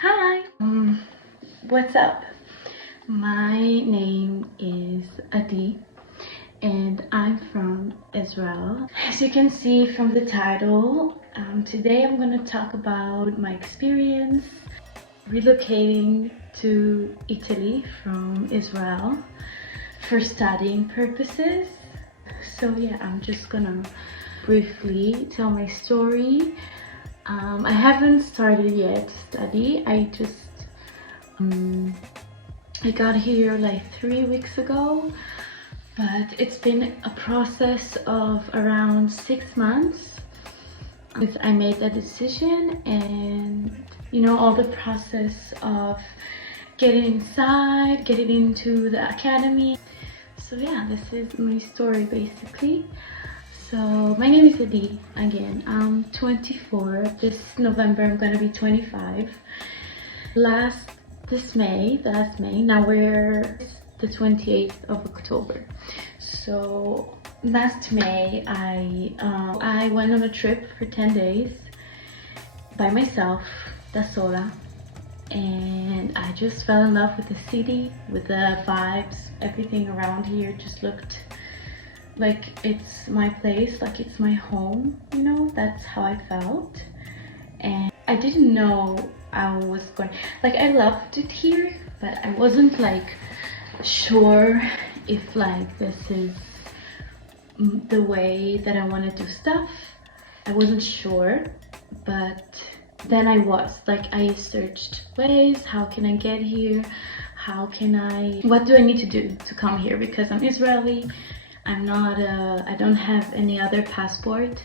Hi, what's up? My name is Adi and I'm from Israel. As you can see from the title, today I'm going to talk about my experience relocating to Italy from Israel for studying purposes. So yeah, I'm just gonna briefly tell my story. I haven't started yet to study. I got here like 3 weeks ago, but it's been a process of around 6 months since I made that decision, and all the process of getting inside, getting into the academy. So yeah, this is my story basically. So my name is Adi. Again, I'm 24. This November I'm gonna be 25. Last May, now we're the 28th of October. So last May I went on a trip for 10 days by myself, da sola, and I just fell in love with the city, with the vibes. Everything around here just looked like it's my place, like it's my home, that's how I felt. And I didn't know I was going, like, I loved it here, but I wasn't like sure if like this is the way that I want to do stuff. I wasn't sure, but then I was like, I searched ways, how can I get here, what do I need to do to come here, because I'm Israeli. I don't have any other passport,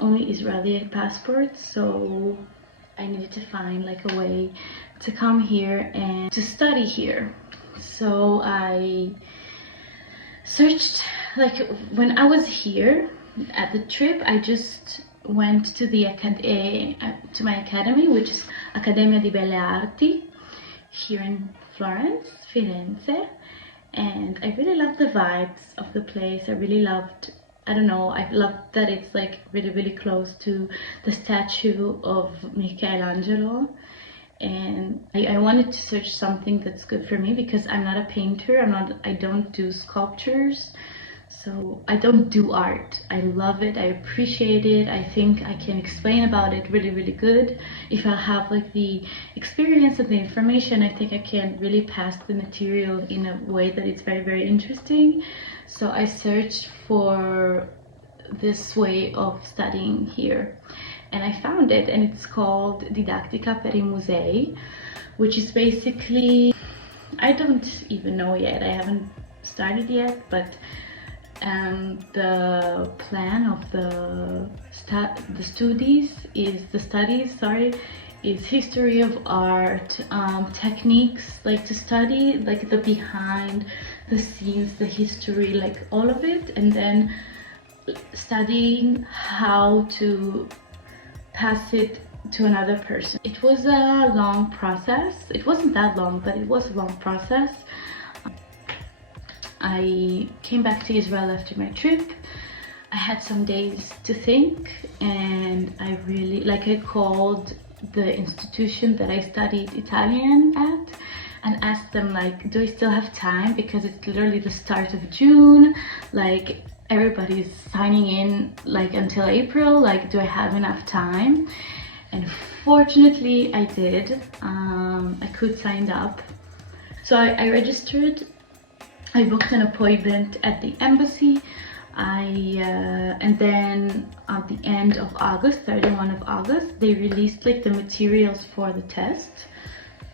only Israeli passport, so I needed to find like a way to come here and to study here. So I searched, like, when I was here at the trip, I just went to to my academy, which is Accademia di Belle Arti here in Florence, Firenze. And I really loved the vibes of the place. I loved that it's like really close to the statue of Michelangelo. And I wanted to search something that's good for me because I'm not a painter. I don't do sculptures. So I don't do art. I love it, I appreciate it. I think I can explain about it really good. If I have like the experience and the information, I think I can really pass the material in a way that it's very interesting. So I searched for this way of studying here, and I found it, and it's called Didattica per i Musei, which is basically, I don't even know yet, I haven't started yet, but the plan of the studies is history of art, techniques, like to study like the behind the scenes, the history, like all of it, and then studying how to pass it to another person. It was a long process. It wasn't that long, but it was a long process. I came back to Israel after my trip. I had some days to think, and I called the institution that I studied Italian at and asked them, like, do I still have time, because it's literally the start of June, like everybody's signing in like until April, like do I have enough time? And fortunately I did. I could sign up, so I registered. I booked an appointment at the embassy. And then at the end of August, 31 of August, they released like the materials for the test.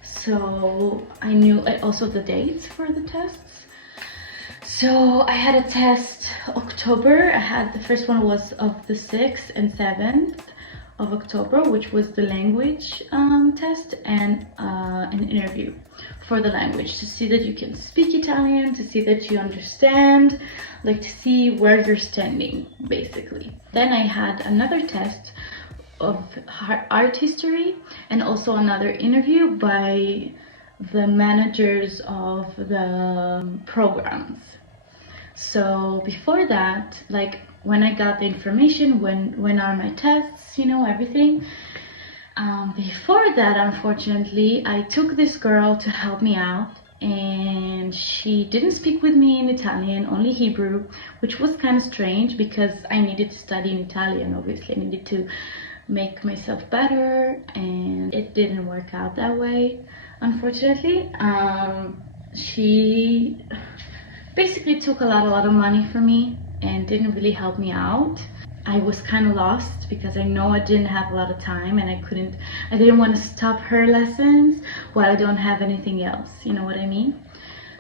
So I knew also the dates for the tests. So I had a test October. The first one was of the 6th and 7th of October, which was the language test, and an interview for the language, to see that you can speak Italian, to see that you understand, like to see where you're standing basically. Then I had another test of art history, and also another interview by the managers of the programs. So before that, like when I got the information, when are my tests, everything, Before that, unfortunately, I took this girl to help me out, and she didn't speak with me in Italian, only Hebrew, which was kind of strange because I needed to study in Italian. Obviously, I needed to make myself better, and it didn't work out that way, unfortunately. She basically took a lot of money from me and didn't really help me out. I was kind of lost because I know I didn't have a lot of time, and I didn't want to stop her lessons while I don't have anything else, you know what I mean?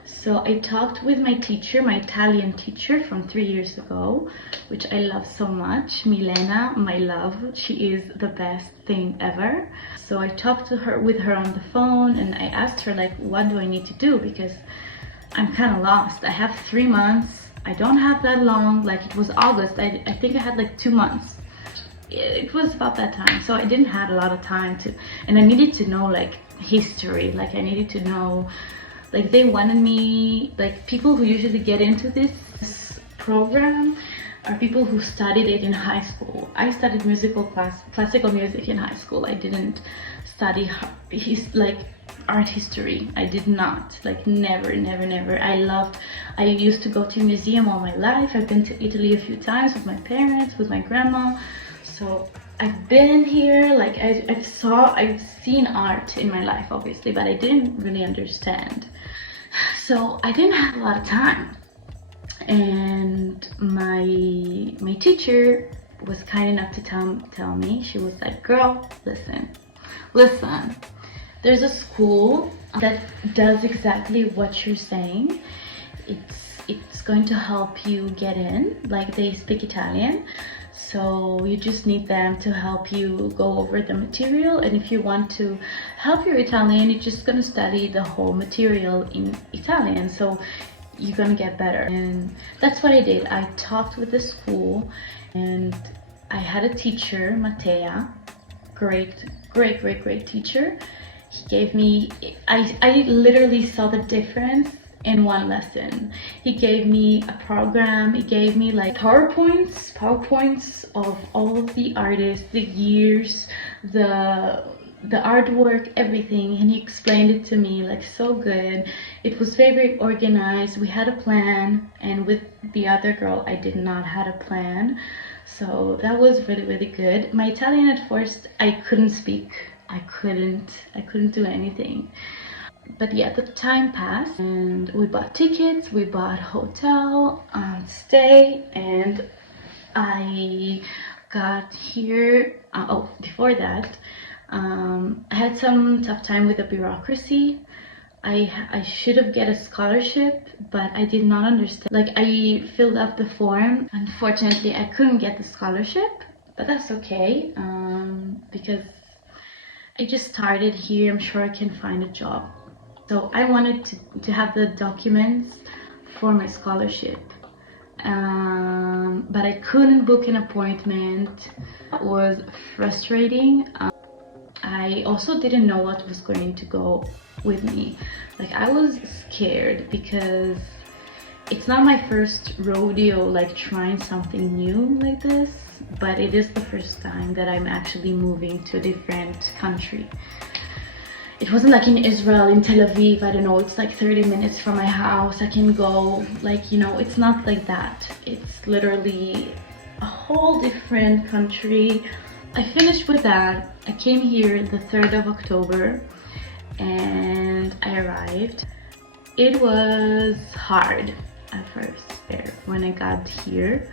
So I talked with my teacher, my Italian teacher from 3 years ago, which I love so much, Milena, my love. She is the best thing ever. So I talked with her on the phone, and I asked her, like, what do I need to do? Because I'm kind of lost. I have 3 months. I don't have that long. Like, it was August. I think I had like 2 months. It was about that time. So I didn't have a lot of time to, and I needed to know like history. Like, I needed to know, like, they wanted me, like, people who usually get into this program are people who studied it in high school. I studied classical music in high school. I didn't study like art history. I did not, like, never. I used to go to a museum all my life. I've been to Italy a few times with my parents, with my grandma. So I've been here, like, I've seen art in my life, obviously, but I didn't really understand. So I didn't have a lot of time. And my teacher was kind enough to tell me, she was like, girl, listen, there's a school that does exactly what you're saying. It's going to help you get in, like, they speak Italian, so you just need them to help you go over the material. And if you want to help your Italian, you're just gonna study the whole material in Italian, so you're gonna get better. And that's what I did. I talked with the school, and I had a teacher, Mattea, great teacher. He gave me, I literally saw the difference in one lesson. He gave me a program. He gave me like PowerPoints of all of the artists, the years, the artwork, everything, and he explained it to me like so good. It was very organized. We had a plan, and with the other girl I did not have a plan, so that was really good. My Italian at first, I couldn't speak. I couldn't do anything. But yeah, the time passed, and we bought tickets, we bought hotel, stay, and I got here. Before that, I had some tough time with the bureaucracy. I should have get a scholarship, but I did not understand. Like, I filled out the form. Unfortunately, I couldn't get the scholarship, but that's okay, because I just started here. I'm sure I can find a job. So I wanted to have the documents for my scholarship, but I couldn't book an appointment. It was frustrating. I also didn't know what was going to go with me. Like, I was scared because it's not my first rodeo, like trying something new like this, but it is the first time that I'm actually moving to a different country. It wasn't like in Israel, in Tel Aviv, I don't know, it's like 30 minutes from my house, I can go, like, you know, it's not like that. It's literally a whole different country. I finished with that. I came here the 3rd of October, and I arrived. It was hard at first there when I got here.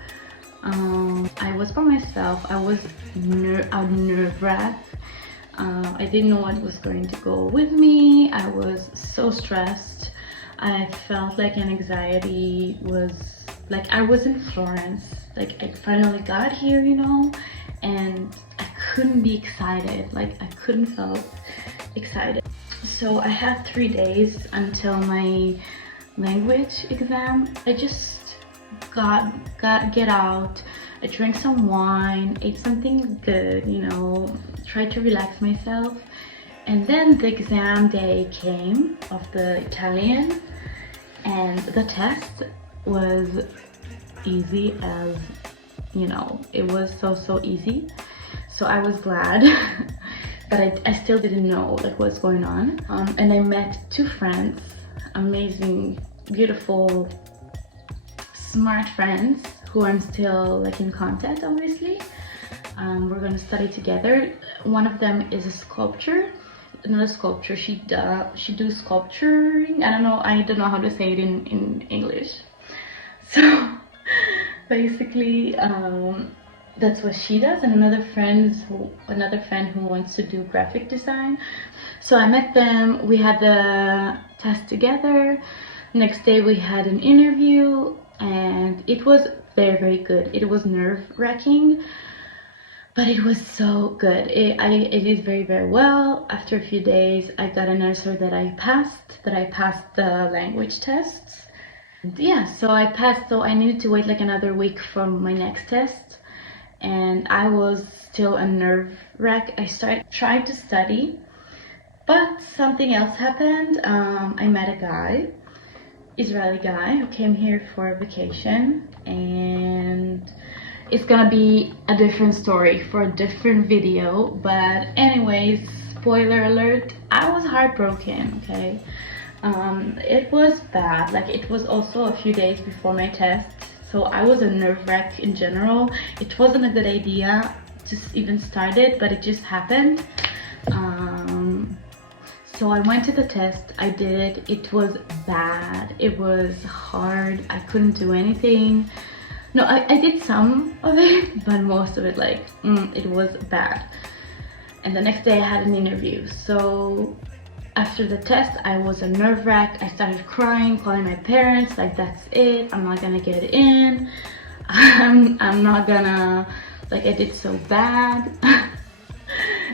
I was by myself. I was nerve-wracked. I didn't know what was going to go with me. I was so stressed. I felt like an anxiety was, like, I was in Florence. Like, I finally got here, you know, and I couldn't be excited. Like, I couldn't feel excited. So I had 3 days until my language exam. I just get out. I drank some wine, ate something good, you know, tried to relax myself. And then the exam day came of the Italian, and the test was easy as, you know, it was so easy. So I was glad. but I still didn't know like what's going on. And I met two friends, amazing, beautiful, smart friends who I'm still like in contact, obviously. We're gonna study together. One of them is a sculptor, another sculptor. She do sculpturing. I don't know how to say it in English. So basically, that's what she does. And another friend who wants to do graphic design. So I met them. We had the test together. Next day we had an interview, and it was very, very good. It was nerve-wracking, but it was so good. I did very, very well. After a few days, I got an answer that I passed the language tests. And yeah, so I passed, so I needed to wait like another week for my next test. And I was still a nerve wreck. I tried to study, but something else happened. I met a guy, Israeli guy, who came here for a vacation, and it's gonna be a different story for a different video. But anyways, spoiler alert, I was heartbroken, okay? It was bad. Like, it was also a few days before my test, so I was a nerve wreck in general. It wasn't a good idea to even start it, but it just happened. So I went to the test, I did it. It was bad, it was hard, I couldn't do anything. No, I did some of it, but most of it, like, it was bad. And the next day I had an interview. So after the test, I was a nerve wreck. I started crying, calling my parents, like, that's it, I'm not gonna get in. I'm not gonna, like, I did so bad.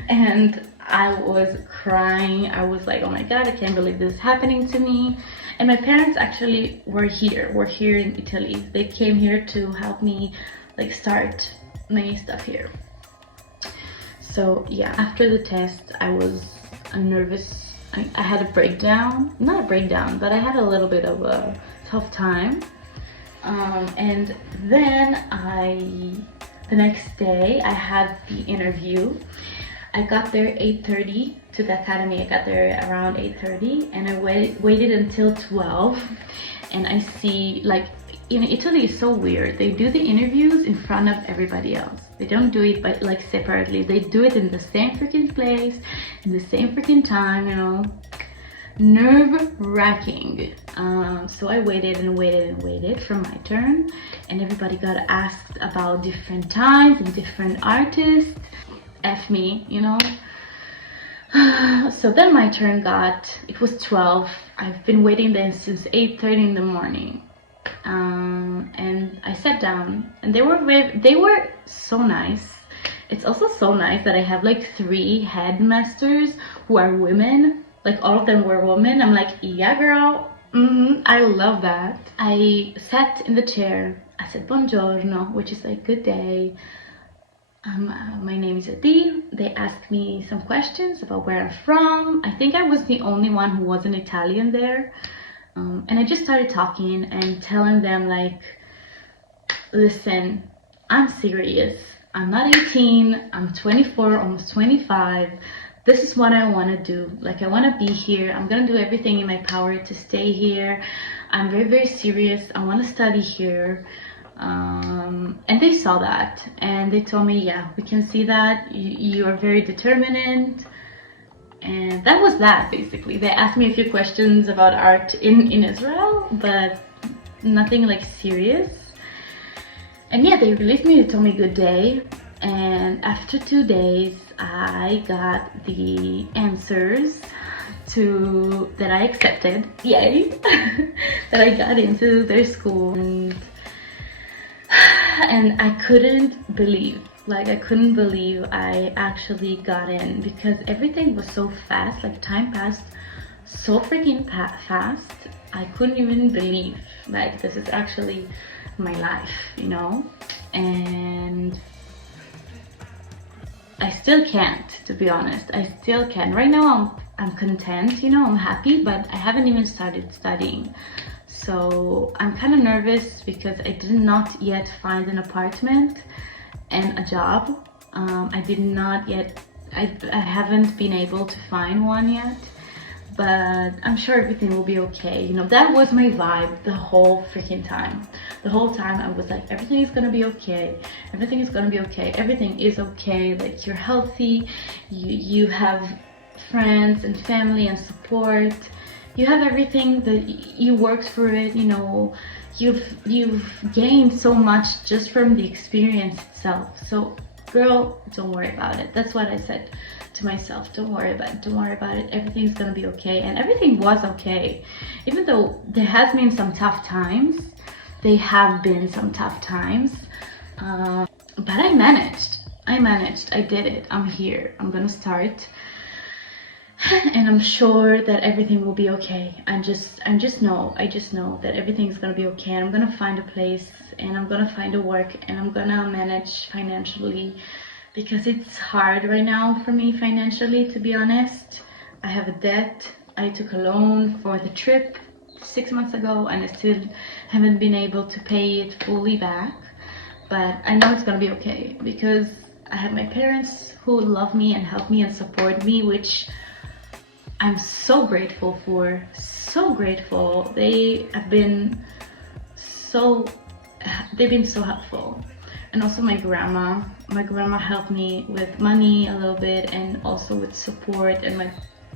And I was crying. I was like, oh my god, I can't believe this is happening to me. And my parents actually were here in Italy. They came here to help me like start my stuff here. So yeah, after the test, I was nervous. I had a breakdown, not a breakdown, but I had a little bit of a tough time. And then the next day I had the interview. I got there 8:30 to the academy. I got there around 8:30, and I waited until 12. And I see, like, in Italy is so weird. They do the interviews in front of everybody else. They don't do it by like separately. They do it in the same freaking place, in the same freaking time, you know. Nerve-wracking. So I waited and waited and waited for my turn, and everybody got asked about different times and different artists. F me, you know. So then my turn it was 12. I've been waiting there since 8:30 in the morning. And I sat down, and they were so nice. It's also so nice that I have like 3 headmasters who are women. Like, all of them were women. I'm like, yeah girl, I love that. I sat in the chair. I said buongiorno, which is like good day. My name is Adi. They asked me some questions about where I'm from. I think I was the only one who wasn't Italian there. And I just started talking and telling them, like, listen, I'm serious. I'm not 18, I'm 24, almost 25. This is what I want to do. Like, I want to be here. I'm going to do everything in my power to stay here. I'm very, very serious. I want to study here. And they saw that, and they told me, yeah, we can see that you are very determined. And that was that, basically. They asked me a few questions about art in Israel, but nothing like serious. And yeah, they released me. They told me good day. And after 2 days, I got the answers that I accepted. Yay! That I got into their school. And I couldn't believe I actually got in, because everything was so fast. Like, time passed so freaking fast. I couldn't even believe, like, this is actually my life, you know. And I still can't, to be honest. I still can't. Right now I'm content, you know, I'm happy, but I haven't even started studying. So I'm kind of nervous because I did not yet find an apartment and a job. I did not yet I haven't been able to find one yet, but I'm sure everything will be okay. You know, that was my vibe the whole freaking time. The whole time I was like, everything is gonna be okay. Everything is gonna be okay. Everything is okay. Like, you're healthy. You have friends and family and support. You have everything that you worked for it. You know, you've gained so much just from the experience itself. So, girl, don't worry about it. That's what I said to myself. Don't worry about it. Don't worry about it. Everything's gonna be okay. And everything was okay. Even though there has been some tough times, they have been some tough times, but I managed. I did it. I'm here. I'm gonna start, and I'm sure that everything will be okay. I just know that everything's gonna be okay. And I'm gonna find a place, and I'm gonna find a work, and I'm gonna manage financially, because it's hard right now for me financially, to be honest. I have a debt. I took a loan for the trip 6 months ago, and I still haven't been able to pay it fully back. But I know it's gonna be okay, because I have my parents who love me and help me and support me, which I'm so grateful for. So grateful. They've been so helpful. And also my grandma helped me with money a little bit, and also with support, and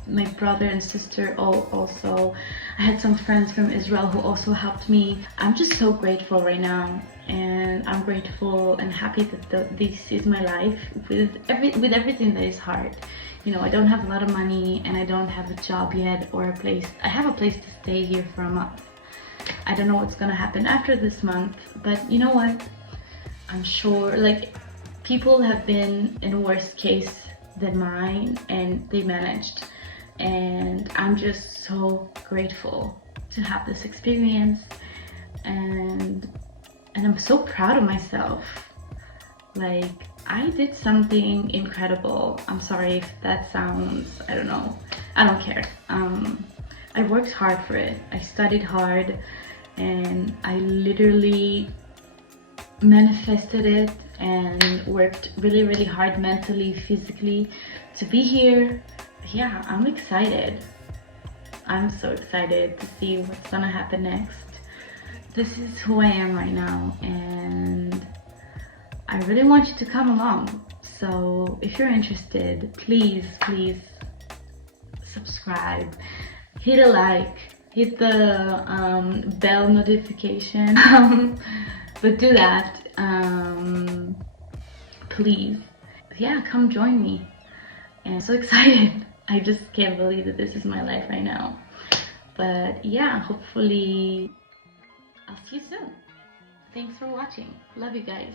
my brother and sister also. I had some friends from Israel who also helped me. I'm just so grateful right now, and I'm grateful and happy that this is my life with everything that is hard. You know, I don't have a lot of money, and I don't have a job yet or a place. I have a place to stay here for a month. I don't know what's gonna happen after this month, but you know what? I'm sure, like, people have been in a worse case than mine, and they managed. And I'm just so grateful to have this experience, and I'm so proud of myself. Like, I did something incredible. I'm sorry if that sounds, I don't know. I don't care. I worked hard for it. I studied hard, and I literally manifested it and worked really, really hard mentally, physically to be here. Yeah, I'm excited. I'm so excited to see what's gonna happen next. This is who I am right now, and I really want you to come along. So if you're interested, please subscribe, hit a like, hit the bell notification. But do that, please. Yeah, come join me. And I'm so excited. I just can't believe that this is my life right now. But yeah, hopefully I'll see you soon. Thanks for watching. Love you guys.